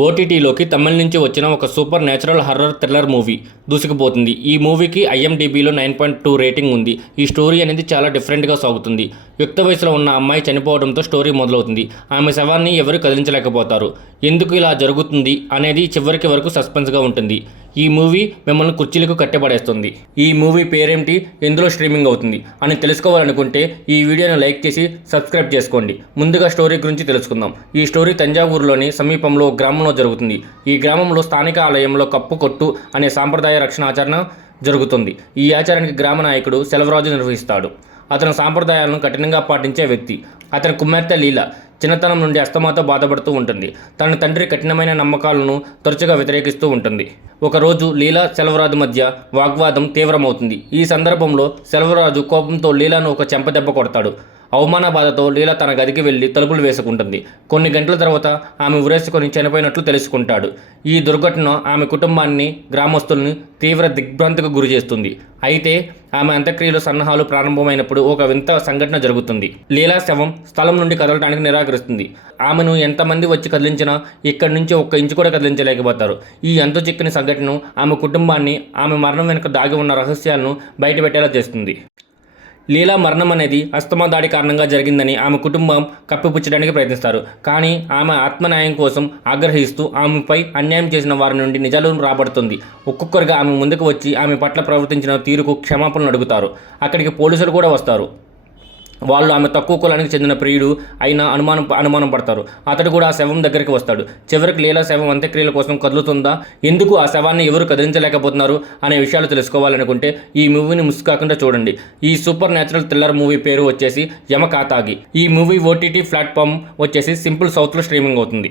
ఓటీటీలోకి తమిళ నుంచి వచ్చిన ఒక supernatural horror thriller movie దూసుకుపోతుంది. ఈ మూవీకి ఐఎండిబిలో 9.2 రేటింగ్ ఉంది. ఈ స్టోరీ అనేది చాలా డిఫరెంట్గా సాగుతుంది. యుక్త వయసులో ఉన్న అమ్మాయి చనిపోవడంతో స్టోరీ మొదలవుతుంది. ఆమె శవాన్ని ఎవరు కదిలించలేకపోతారు. ఎందుకు ఇలా జరుగుతుంది అనేది చివరికి వరకు సస్పెన్స్గా ఉంటుంది. ఈ మూవీ మిమ్మల్ని కుర్చీలకు కట్టబడేస్తుంది. ఈ మూవీ పేరేంటి, ఎందులో స్ట్రీమింగ్ అవుతుంది అని తెలుసుకోవాలనుకుంటే ఈ వీడియోని లైక్ చేసి సబ్స్క్రైబ్ చేసుకోండి. ముందుగా స్టోరీ గురించి తెలుసుకుందాం. ఈ స్టోరీ తంజావూరులోని సమీపంలో గ్రామంలో జరుగుతుంది. ఈ గ్రామంలో స్థానిక ఆలయంలో కప్పు కొట్టు అనే సాంప్రదాయ రక్షణ ఆచరణ జరుగుతుంది. ఈ ఆచారానికి గ్రామ నాయకుడు సెలవరాజు నిర్వహిస్తాడు. అతను సాంప్రదాయాలను కఠినంగా పాటించే వ్యక్తి. అతని కుమార్తె లీల చిన్నతనం నుండి అస్తమాతో బాధపడుతూ ఉంటుంది. తన తండ్రి కఠినమైన నమ్మకాలను తరచుగా వ్యతిరేకిస్తూ ఉంటుంది. ఒకరోజు లీలా సెలవరాజు మధ్య వాగ్వాదం తీవ్రమవుతుంది. ఈ సందర్భంలో సెలవరాజు కోపంతో లీలాను ఒక చెంపదెబ్బ కొడతాడు. అవమాన బాధతో లీలా తన గదికి వెళ్లి తలుపులు వేసుకుంటుంది. కొన్ని గంటల తర్వాత ఆమె ఉరేసుకొని చనిపోయినట్లు తెలుసుకుంటాడు. ఈ దుర్ఘటన ఆమె కుటుంబాన్ని, గ్రామస్తుల్ని తీవ్ర దిగ్భ్రాంతికి గురి చేస్తుంది. అయితే ఆమె అంత్యక్రియలు సన్నాహాలు ప్రారంభమైనప్పుడు ఒక వింత సంఘటన జరుగుతుంది. లీలా శవం స్థలం నుండి కదలడానికి నిరాకరిస్తుంది. ఆమెను ఎంతమంది వచ్చి కదిలించినా ఇక్కడి నుంచి ఒక్క ఇంచు కూడా కదిలించలేకపోతారు. ఈ అంతు చిక్కని సంఘటన ఆమె కుటుంబాన్ని, ఆమె మరణం వెనుక దాగి ఉన్న రహస్యాలను బయటపెట్టేలా చేస్తుంది. లీలా మరణం అనేది అస్తమా దాడి కారణంగా జరిగిందని ఆమె కుటుంబం కప్పిపుచ్చడానికి ప్రయత్నిస్తారు. కానీ ఆమె ఆత్మన్యాయం కోసం ఆగ్రహిస్తూ ఆమెపై అన్యాయం చేసిన వారి నుండి నిజాలు రాబడుతుంది. ఒక్కొక్కరిగా ఆమె ముందుకు వచ్చి ఆమె పట్ల ప్రవర్తించిన తీరుకు క్షమాపణలు అడుగుతారు. అక్కడికి పోలీసులు కూడా వస్తారు. వాళ్ళు ఆమె తక్కువ కులానికి చెందిన ప్రియుడు అయినా అనుమానం పడతారు. అతడు కూడా ఆ శవం దగ్గరికి వస్తాడు. చివరికి లీలా శవం అంత్యక్రియల కోసం కదులుతుందా, ఎందుకు ఆ శవాన్ని ఎవరు కదిలించలేకపోతున్నారు అనే విషయాలు తెలుసుకోవాలనుకుంటే ఈ మూవీని మిస్ కాకుండా చూడండి. ఈ సూపర్ న్యాచురల్ థ్రిల్లర్ మూవీ పేరు వచ్చేసి యమకాతాగి. ఈ మూవీ ఓటీటీ ప్లాట్ఫామ్ వచ్చేసి సింపుల్ సౌత్లో స్ట్రీమింగ్ అవుతుంది.